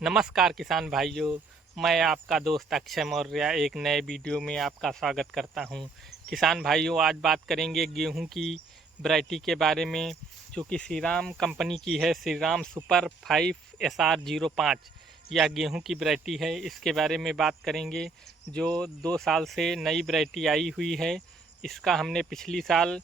नमस्कार किसान भाइयों, मैं आपका दोस्त अक्षय मौर्य एक नए वीडियो में आपका स्वागत करता हूं। किसान भाइयों, आज बात करेंगे गेहूं की वैरायटी के बारे में, जो कि श्रीराम कंपनी की है। श्रीराम सुपर 5 SR 05 यह गेहूं की वैरायटी है। इसके बारे में बात करेंगे, जो 2 साल से नई वैरायटी आई हुई है। इसका हमने पिछली साल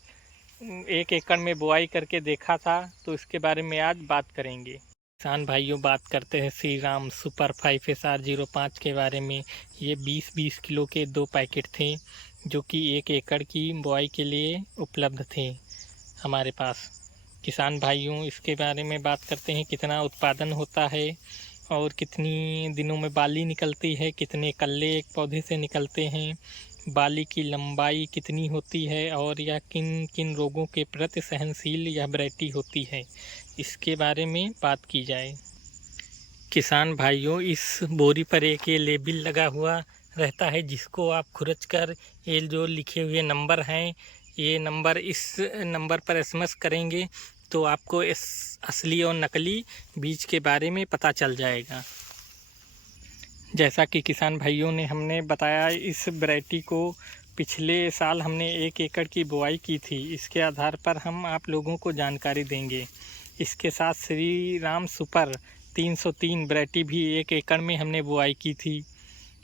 1 एकड़ में बुआई करके देखा था, तो इसके बारे में आज बात करेंगे। किसान भाइयों, बात करते हैं श्री राम सुपर 5 SR 05 के बारे में। ये 20-20 किलो के 2 पैकेट थे, जो कि 1 एकड़ की बुआई के लिए उपलब्ध थे हमारे पास। किसान भाइयों, इसके बारे में बात करते हैं, कितना उत्पादन होता है और कितनी दिनों में बाली निकलती है, कितने कल्ले एक पौधे से निकलते हैं, बाली की लंबाई कितनी होती है और यह किन किन रोगों के प्रति सहनशील यह वैरायटी होती है, इसके बारे में बात की जाए। किसान भाइयों, इस बोरी पर एक ये लेबल लगा हुआ रहता है, जिसको आप खुरच कर ये जो लिखे हुए नंबर हैं, ये नंबर, इस नंबर पर SMS करेंगे तो आपको इस असली और नकली बीज के बारे में पता चल जाएगा। जैसा कि किसान भाइयों ने हमने बताया, इस वैरायटी को पिछले साल हमने 1 एकड़ की बुआई की थी। इसके आधार पर हम आप लोगों को जानकारी देंगे। इसके साथ श्री राम सुपर 303 वैरायटी भी 1 एकड़ में हमने बुआई की थी।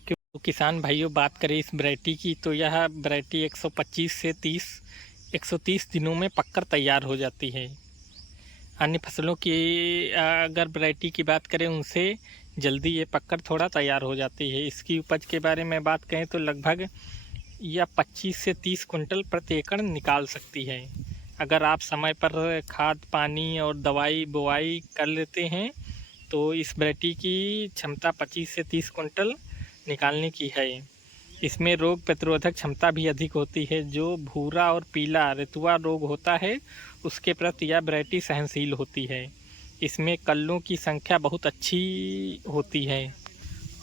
तो किसान भाइयों, बात करें इस वैरायटी की, तो यह वैरायटी 125 से 130 दिनों में पककर तैयार हो जाती है। अन्य फसलों की अगर वैरायटी की बात करें, उनसे जल्दी ये पककर थोड़ा तैयार हो जाती है। इसकी उपज के बारे में बात करें तो लगभग यह 25 से 30 कुंटल प्रति एकड़ निकाल सकती है। अगर आप समय पर खाद पानी और दवाई बुआई कर लेते हैं, तो इस वैरायटी की क्षमता 25 से 30 कुंटल निकालने की है। इसमें रोग प्रतिरोधक क्षमता भी अधिक होती है। जो भूरा और पीला रेतुआ रोग होता है, उसके प्रति यह वैरायटी सहनशील होती है। इसमें कल्लों की संख्या बहुत अच्छी होती है।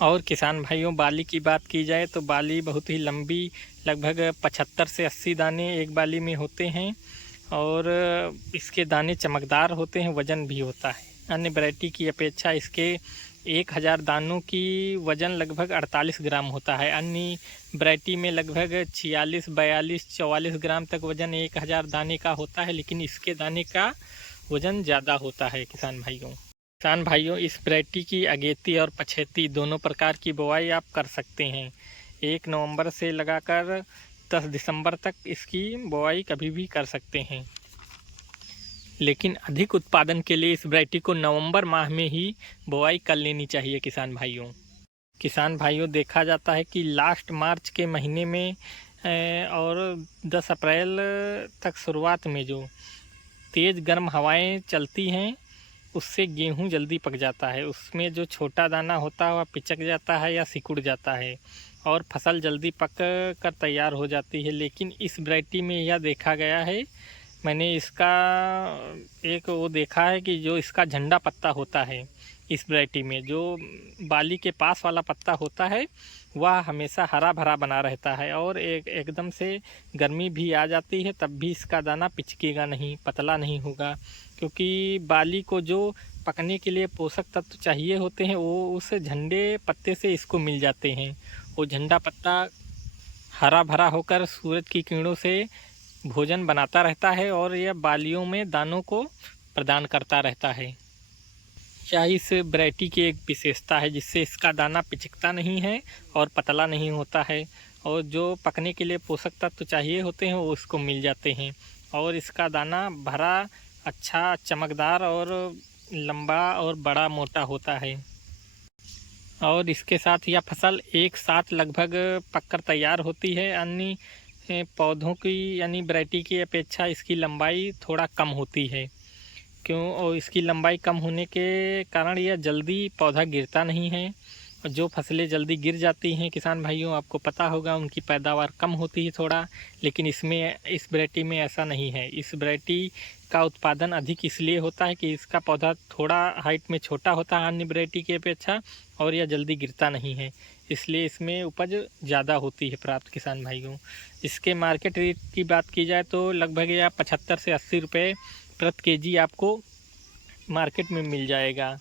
और किसान भाइयों, बाली की बात की जाए तो बाली बहुत ही लंबी, लगभग 75 से 80 दाने एक बाली में होते हैं और इसके दाने चमकदार होते हैं, वज़न भी होता है। अन्य वैरायटी की अपेक्षा इसके 1000 दानों की वज़न लगभग 48 ग्राम होता है। अन्य वैरायटी में लगभग 46, 42, 44 ग्राम तक वज़न 1000 दाने का होता है, लेकिन इसके दाने का वज़न ज़्यादा होता है। किसान भाइयों, इस वैरायटी की अगेती और पछेती दोनों प्रकार की बुआई आप कर सकते हैं। 1 नवंबर से लगाकर 10 दिसंबर तक इसकी बुआई कभी भी कर सकते हैं। लेकिन अधिक उत्पादन के लिए इस वैरायटी को नवंबर माह में ही बुआई कर लेनी चाहिए। किसान भाइयों, देखा जाता है कि लास्ट मार्च के महीने में और 10 अप्रैल तक शुरुआत में जो तेज़ गर्म हवाएं चलती हैं, उससे गेहूं जल्दी पक जाता है। उसमें जो छोटा दाना होता है वह पिचक जाता है या सिकुड़ जाता है और फसल जल्दी पक कर तैयार हो जाती है। लेकिन इस वैरायटी में यह देखा गया है, मैंने इसका एक वो देखा है कि जो इसका झंडा पत्ता होता है, इस वैरायटी में जो बाली के पास वाला पत्ता होता है, वह हमेशा हरा भरा बना रहता है और एकदम से गर्मी भी आ जाती है तब भी इसका दाना पिचकेगा नहीं, पतला नहीं होगा। क्योंकि बाली को जो पकने के लिए पोषक तत्व चाहिए होते हैं, वो उस झंडे पत्ते से इसको मिल जाते हैं। वो झंडा पत्ता हरा भरा होकर सूरज की किरणों से भोजन बनाता रहता है और यह बालियों में दानों को प्रदान करता रहता है। यह इस वैरायटी की एक विशेषता है, जिससे इसका दाना पिचकता नहीं है और पतला नहीं होता है और जो पकने के लिए पोषक तत्व चाहिए होते हैं वो उसको मिल जाते हैं और इसका दाना भरा, अच्छा, चमकदार और लंबा और बड़ा मोटा होता है। और इसके साथ यह फसल एक साथ लगभग पककर तैयार होती है। अन्य पौधों की यानी वैरायटी की अपेक्षा इसकी लंबाई थोड़ा कम होती है। क्यों? और इसकी लंबाई कम होने के कारण यह जल्दी पौधा गिरता नहीं है। और जो फसलें जल्दी गिर जाती हैं, किसान भाइयों, आपको पता होगा, उनकी पैदावार कम होती है थोड़ा। लेकिन इस वैरायटी में ऐसा नहीं है। इस वैरायटी का उत्पादन अधिक इसलिए होता है कि इसका पौधा थोड़ा हाइट में छोटा होता है अन्य वैरायटी की अपेक्षा, और यह जल्दी गिरता नहीं है, इसलिए इसमें उपज ज़्यादा होती है प्राप्त। किसान भाइयों, इसके मार्केट रेट की बात की जाए तो लगभग यह 75 से 80 रुपये प्रति केजी आपको मार्केट में मिल जाएगा।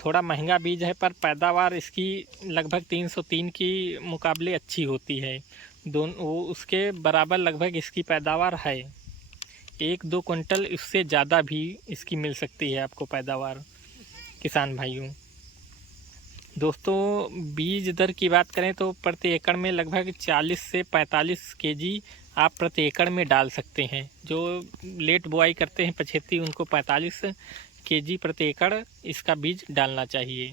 थोड़ा महंगा बीज है पर पैदावार इसकी लगभग 303 की मुकाबले अच्छी होती है। वो उसके बराबर लगभग इसकी पैदावार है। 1-2 कुंटल इससे ज़्यादा भी इसकी मिल सकती है आपको पैदावार किसान भाइयों। दोस्तों बीज दर की बात करें तो प्रति एकड़ में लगभग 40 से 45 केजी आप प्रति एकड़ में डाल सकते हैं। जो लेट बुआई करते हैं पछेती, उनको 45 केजी प्रति एकड़ इसका बीज डालना चाहिए।